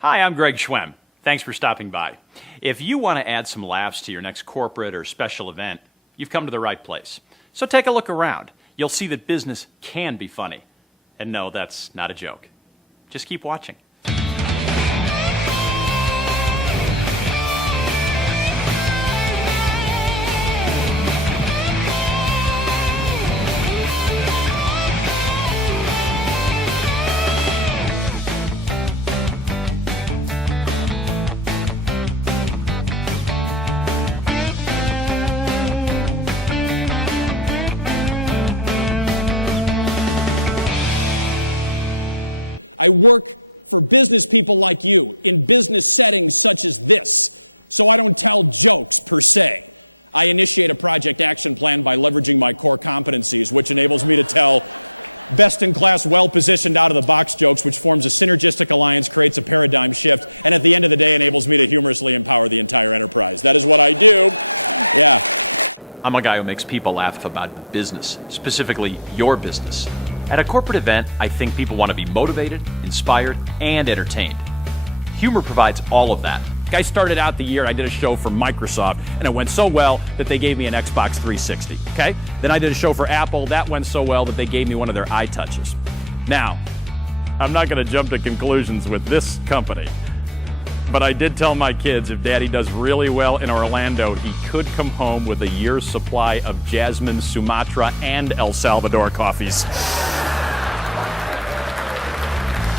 Hi, I'm Greg Schwem. Thanks for stopping by. If you want to add some laughs to your next corporate or special event, you've come to the right place. So take a look around. You'll see that business can be funny. And no, that's not a joke. Just keep watching. For business people like you, in business settings such as this, so I don't tell jokes per se. I initiate a project action plan by leveraging my core competencies, which enables me to tell best-in-class, well-positioned out-of-the-box jokes, which forms a synergistic alliance, creates a paradigm shift, and at the end of the day enables me to humorously empower the entire enterprise. That is what I do. Yeah. I'm a guy who makes people laugh about business, specifically your business. At a corporate event, I think people want to be motivated, inspired, and entertained. Humor provides all of that. I started out the year, I did a show for Microsoft, and it went so well that they gave me an Xbox 360, okay? Then I did a show for Apple, that went so well that they gave me one of their iTouches. Now, I'm not gonna jump to conclusions with this company, but I did tell my kids if Daddy does really well in Orlando, he could come home with a year's supply of Jasmine, Sumatra, and El Salvador coffees.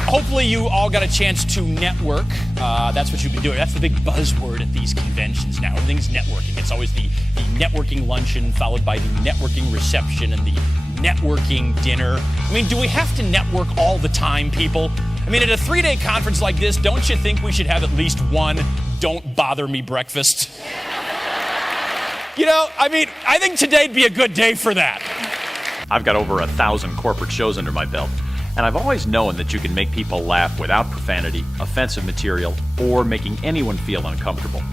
Hopefully you all got a chance to network. That's what you've been doing. That's the big buzzword at these conventions now. Everything's networking. It's always the networking luncheon followed by the networking reception and the networking dinner. I mean, do we have to network all the time, people? I mean, at a 3-day conference like this, don't you think we should have at least one don't bother me breakfast? You know, I mean, I think today'd be a good day for that. I've got over 1,000 corporate shows under my belt. And I've always known that you can make people laugh without profanity, offensive material, or making anyone feel uncomfortable.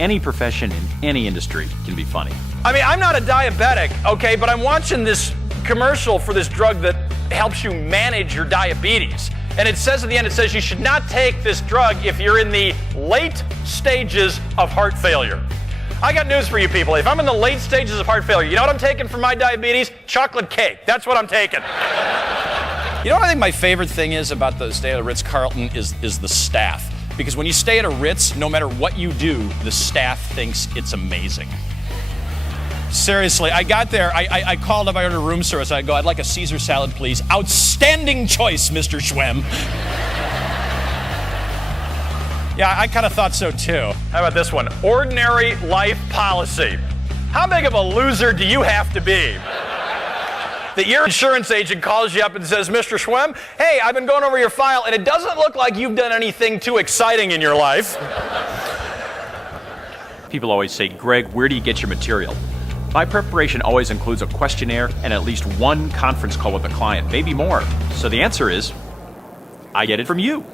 Any profession in any industry can be funny. I mean, I'm not a diabetic, okay, but I'm watching this commercial for this drug that helps you manage your diabetes. And it says at the end, it says you should not take this drug if you're in the late stages of heart failure. I got news for you people. If I'm in the late stages of heart failure, you know what I'm taking for my diabetes? Chocolate cake. That's what I'm taking. You know what I think my favorite thing is about the stay at a Ritz-Carlton is the staff. Because when you stay at a Ritz, no matter what you do, the staff thinks it's amazing. Seriously, I got there, I called up, I ordered room service, I go, I'd like a Caesar salad, please. Outstanding choice, Mr. Schwem. Yeah, I kind of thought so too. How about this one? Ordinary life policy. How big of a loser do you have to be? That your insurance agent calls you up and says, Mr. Schwem, hey, I've been going over your file and it doesn't look like you've done anything too exciting in your life. People always say, Greg, where do you get your material? My preparation always includes a questionnaire and at least one conference call with the client, maybe more. So the answer is, I get it from you.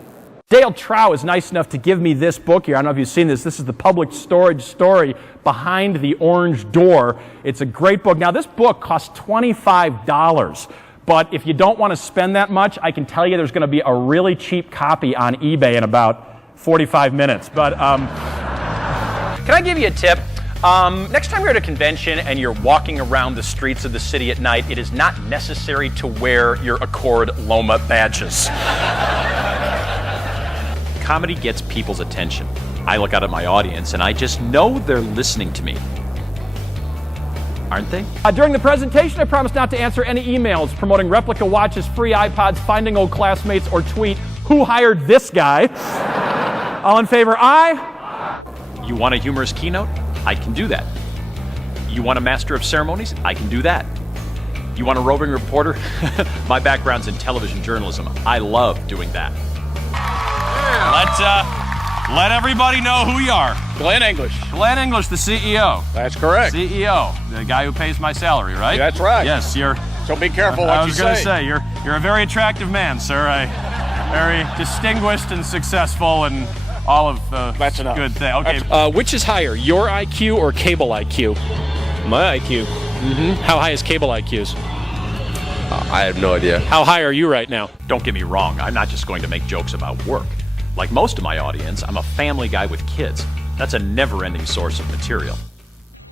Dale Trow is nice enough to give me this book here. I don't know if you've seen this. This is the Public Storage Story Behind the Orange Door. It's a great book. Now, this book costs $25, but if you don't want to spend that much, I can tell you there's going to be a really cheap copy on eBay in about 45 minutes. But Can I give you a tip? Next time you're at a convention and you're walking around the streets of the city at night, it is not necessary to wear your Accord Loma badges. Comedy gets people's attention. I look out at my audience and I just know they're listening to me. Aren't they? During the presentation, I promised not to answer any emails promoting replica watches, free iPods, finding old classmates, or tweet, who hired this guy? All in favor, aye? You want a humorous keynote? I can do that. You want a master of ceremonies? I can do that. You want a roving reporter? My background's in television journalism. I love doing that. Let everybody know who you are. Glenn English. Glenn English, the CEO. That's correct. CEO, the guy who pays my salary, right? That's right. Yes, you're. So be careful what you say. I was going to say, you're a very attractive man, sir. Very distinguished and successful and all of the That's enough. Good things. Okay. Which is higher, your IQ or cable IQ? My IQ. How high is cable IQs? I have no idea. How high are you right now? Don't get me wrong, I'm not just going to make jokes about work. Like most of my audience, I'm a family guy with kids. That's a never-ending source of material.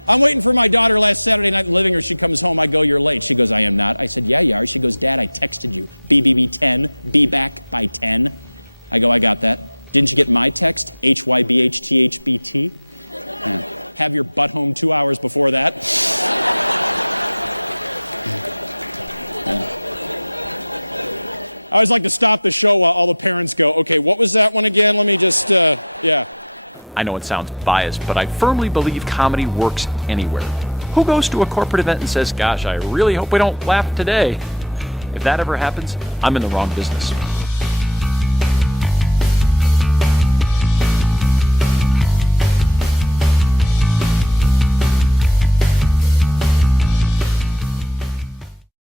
I'm waiting for my daughter last Sunday night in the living room. She comes home, I go, you're late. She goes, I am not. I said, yeah, right. She goes, Dad, I texted you. PDD 10, 2 half by 10. I go, I got that. Instant my text, HYDH222. Have your got home 2 hours before that. I would like to stop the show while all the parents go, okay, what was that one again? Let me just, yeah. I know it sounds biased, but I firmly believe comedy works anywhere. Who goes to a corporate event and says, gosh, I really hope we don't laugh today? If that ever happens, I'm in the wrong business.